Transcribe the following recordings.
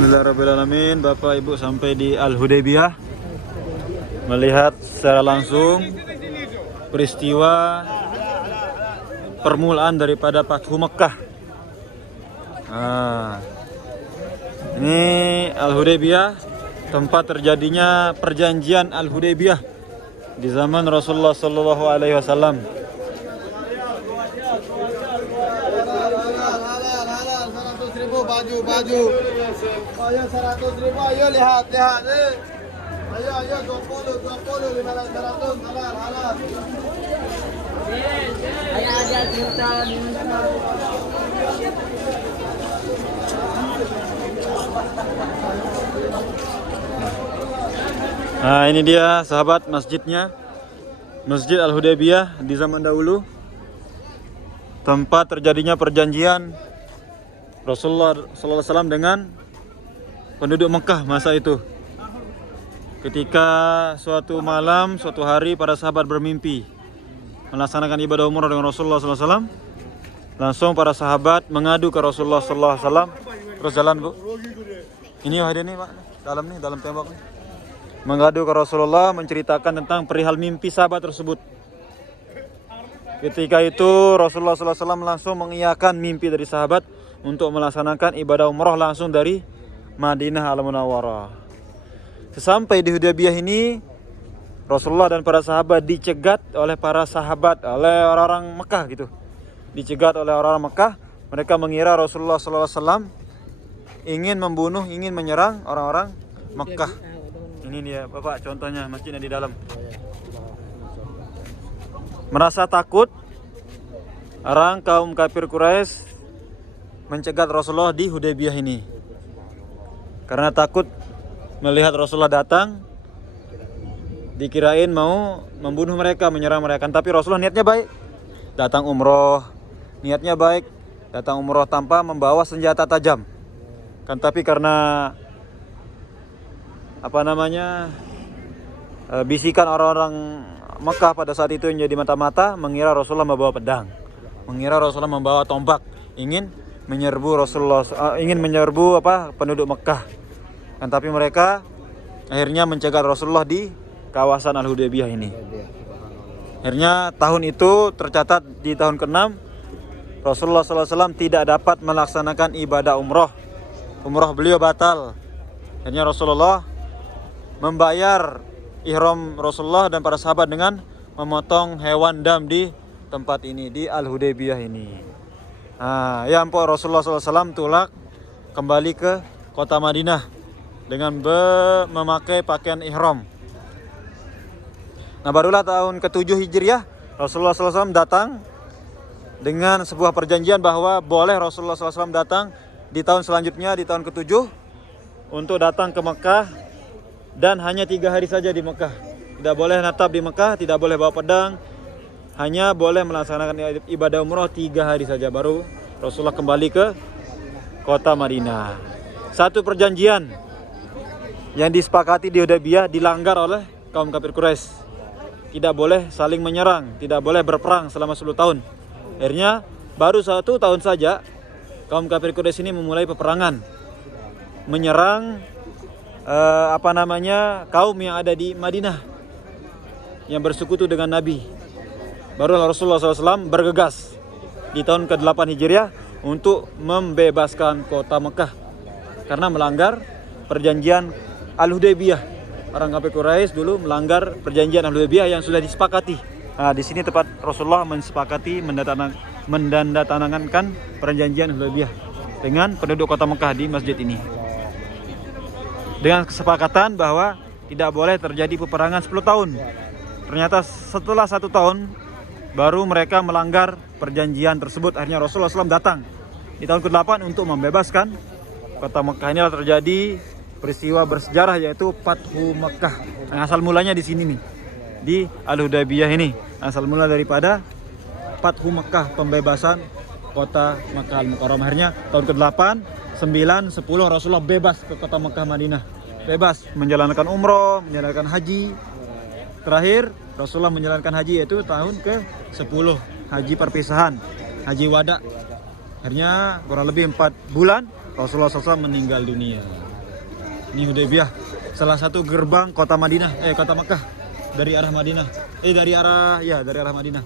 Alhamdulillahirrahmanirrahim. Bapak Ibu sampai di Al-Hudaybiyah, melihat secara langsung peristiwa permulaan daripada Fathu Mekkah. Ini Al-Hudaybiyah, tempat terjadinya perjanjian Al-Hudaybiyah di zaman Rasulullah Sallallahu Alaihi Wasallam. Baju. Ayo 100.000, ayo lihat. Ayo 20, 1500, halal. Ayo aja juta. Nah, ini dia sahabat masjidnya, Masjid Al-Hudaybiyah di zaman dahulu, tempat terjadinya perjanjian Rasulullah SAW dengan penduduk Mekah masa itu. Ketika suatu malam, suatu hari, para sahabat bermimpi melaksanakan ibadah umrah dengan Rasulullah SAW. Langsung para sahabat mengadu ke Rasulullah SAW. Terus jalan, Bu. Ini ada nih, Pak. Dalam tembok nih. Mengadu ke Rasulullah, menceritakan tentang perihal mimpi sahabat tersebut. Ketika itu Rasulullah SAW langsung mengiyakan mimpi dari sahabat untuk melaksanakan ibadah umrah langsung dari Madinah Al-Munawwarah. Sesampai di Hudaybiyah ini, Rasulullah dan para sahabat dicegat oleh orang-orang Mekah gitu. Dicegat oleh orang-orang Mekah. Mereka mengira Rasulullah SAW ingin menyerang orang-orang Mekah. Ini dia Bapak contohnya masjidnya di dalam. Merasa takut, orang kaum kafir Quraisy mencegat Rasulullah di Hudaybiyah ini. Karena takut melihat Rasulullah datang, dikirain mau membunuh mereka, menyerang mereka. Tapi Rasulullah niatnya baik. Datang umroh, niatnya baik. Datang umroh tanpa membawa senjata tajam. Tapi karena bisikan orang-orang Mekah pada saat itu yang jadi mata-mata, mengira Rasulullah membawa pedang, mengira Rasulullah membawa tombak, ingin menyerbu penduduk Mekah. Tapi mereka akhirnya mencegat Rasulullah di kawasan Al-Hudaybiyah ini. Akhirnya tahun itu tercatat di tahun ke-6 Rasulullah SAW tidak dapat melaksanakan ibadah umroh. Umroh beliau batal. Akhirnya Rasulullah membayar ihram Rasulullah dan para sahabat dengan memotong hewan dam di tempat ini, di Al-Hudaybiyah ini. Rasulullah SAW tulak kembali ke kota Madinah dengan memakai pakaian ihram. Barulah tahun ke-7 Hijriah Rasulullah SAW datang dengan sebuah perjanjian bahwa boleh Rasulullah SAW datang di tahun selanjutnya, di tahun ke-7, untuk datang ke Mekah, dan hanya 3 hari saja di Mekah. Tidak boleh natap di Mekah, tidak boleh bawa pedang, hanya boleh melaksanakan ibadah umrah 3 hari saja, baru Rasulullah kembali ke kota Madinah. Satu perjanjian yang disepakati di Hudaybiyah dilanggar oleh kaum kafir Quraisy. Tidak boleh saling menyerang, tidak boleh berperang selama 10 tahun. Akhirnya baru 1 tahun saja kaum kafir Quraisy ini memulai peperangan, menyerang kaum yang ada di Madinah yang bersekutu dengan Nabi. Baru Rasulullah SAW bergegas di tahun ke-8 Hijriah untuk membebaskan kota Mekah karena melanggar perjanjian Al-Hudaybiyah. Orang kafir Quraisy dulu melanggar perjanjian Al-Hudaybiyah yang sudah disepakati. Di sini tepat Rasulullah mensepakati mendandatangankan perjanjian Al-Hudaybiyah dengan penduduk kota Mekah di masjid ini. Dengan kesepakatan bahwa tidak boleh terjadi peperangan 10 tahun. Ternyata setelah 1 tahun baru mereka melanggar perjanjian tersebut. Akhirnya Rasulullah SAW datang di tahun ke-8 untuk membebaskan kota Mekah. Inilah terjadi peristiwa bersejarah yaitu Fathu Mekkah. Asal mulanya di sini nih, di Al-Hudaybiyah ini. Asal mula daripada Fathu Mekkah, pembebasan kota Makkah Al-Mukarramah. Akhirnya tahun ke-8, 9, 10 Rasulullah bebas ke kota Mekah Madinah. Bebas menjalankan umroh, menjalankan haji. Terakhir Rasulullah menjalankan haji yaitu tahun ke-10, haji perpisahan, haji wada. Akhirnya kurang lebih 4 bulan Rasulullah SAW meninggal dunia. Ini Hudaybiyah, salah satu gerbang kota Makkah dari arah Madinah. Dari arah Madinah.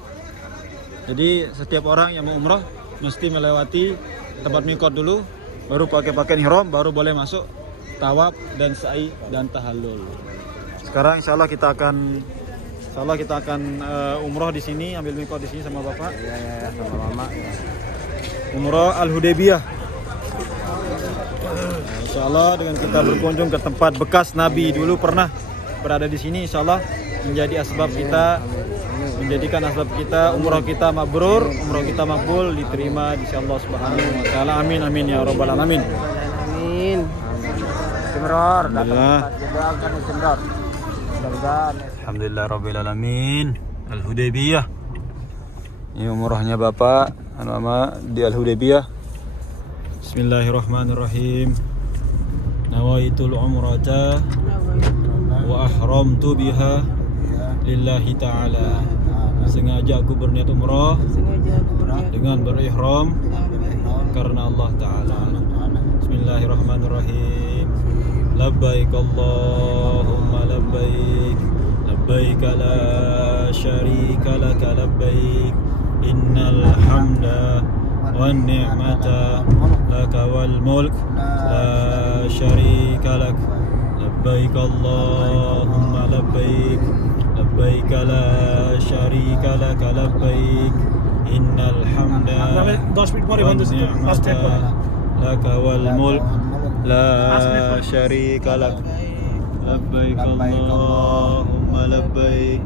Jadi setiap orang yang mau umroh mesti melewati tempat mikot dulu, baru pakai pakaian ihram, baru boleh masuk tawaf dan sa'i dan tahallul. Sekarang insyaallah kita akan umroh di sini, ambil mikot di sini sama Bapak. Iya, sama Mama. Umroh Al-Hudaybiyah. Insyaallah dengan kita berkunjung ke tempat bekas Nabi dulu pernah berada di sini, insyaallah menjadikan asbab kita umroh kita mabrur, umroh kita makbul, diterima di sisi Allah Subhanahu wa taala. Amin amin ya rabbal alamin. Amin. Istimrar, Alhamdulillah. Istimrar. Alhamdulillah rabbil alamin. Al-Hudaybiyah. Ini umrohnya Bapak Mama di Al-Hudaybiyah. Bismillahirrahmanirrahim. Nawaitul umrata wa ahramtu biha lillahi ta'ala. Sengaja aku berniat umrah dengan berihram karena Allah Ta'ala. Bismillahirrahmanirrahim. Labbaik Allahumma labbaik, labbaik la syarika laka labbaik, innal hamda wan ni'mata laka wal mulk la syarika lak. Labbaik Allahumma labbaik, labbaik la syarika laka labbaik, innal hamda wan ni'mata laka wal mulk la syarika lak. Labbaik Allahumma labbaik,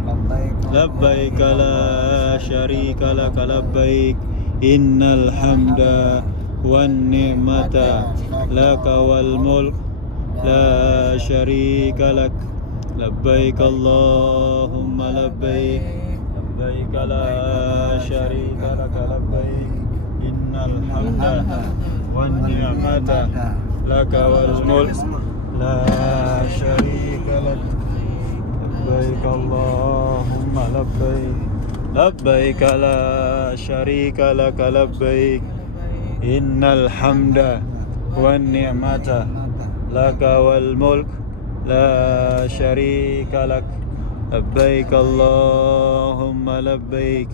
labbaik la syarika laka labbaik, innal hamda wan ni'mata laka wal mulk la syarika lak. Labbaik Allahumma labbaik, labbaik la syarika laka labbaik, innal hamda wan ni'mata laka wal mulk la syarika lak. Labbaik Allahumma labbaik, labbaik la syarika laka labbaik, innal hamda wan ni'mata laka wal mulk la syarika lak. Labbaik Allahumma labbaik,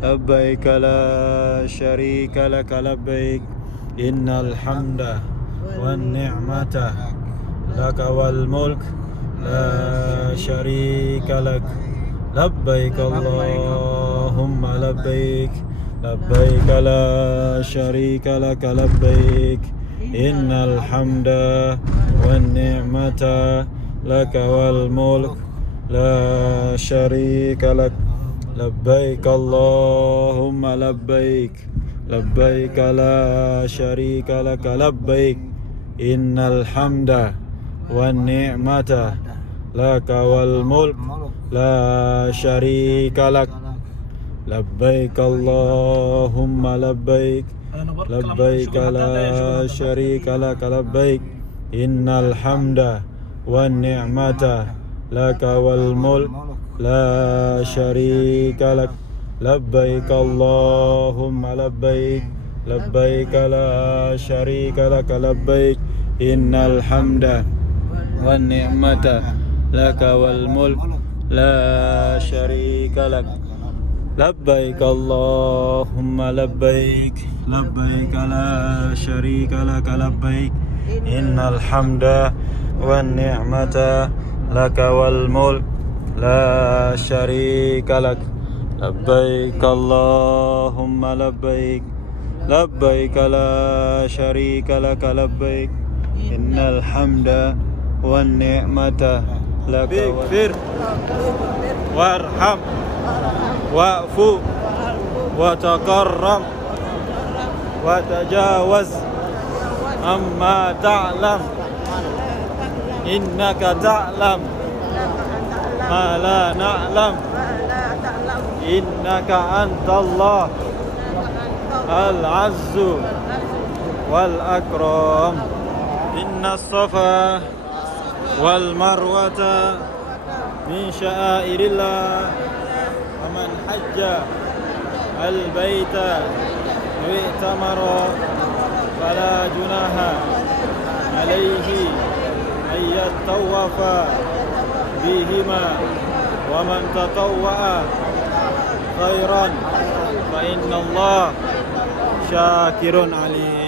labbaik la syarika laka labbaik, innal hamda wan ni'mata laka wal mulk la syarika lak. Labbaik Allahumma labbaik, labbaik la syarika laka labbaik, innal hamda wan ni'mata laka wal mulk la syarika lak. Labbaik Allahumma labbaik, labbaik la syarika laka labbaik, innal hamda wan ni'mata laka wal mulk la syarika lak. Labbaik Allahumma labbaik, labbaik la syarika laka labbaik, innal hamda wan ni'mata laka wal mulk la syarika lak. Labbaik Allahumma labbaik, labbaik la syarika laka labbaik, innal hamda wan ni'mata laka wal mulk la syarika lak. Labbaik Allahumma labbaik, labbaik la syarika laka labbaik, innal hamda wan ni'mata laka wal mulk la syarika lak. Labbaik Allahumma labbaik, labbaik la syarika laka labbaik, innal hamda wan ni'mata laka wal mulk. Warham wa'fu wa takarram wa tajawaz amma ta'lam, innaka ta'lam ma la na'lam, innaka antallah al-azzu wal akram. Inna as-safa wal marwata min sya'airillah, wa man hajja al-baita wa i'tamara fala junaha alaihi ay طوف بهما ومن تطوع خيرا فإن الله شاكر عليم.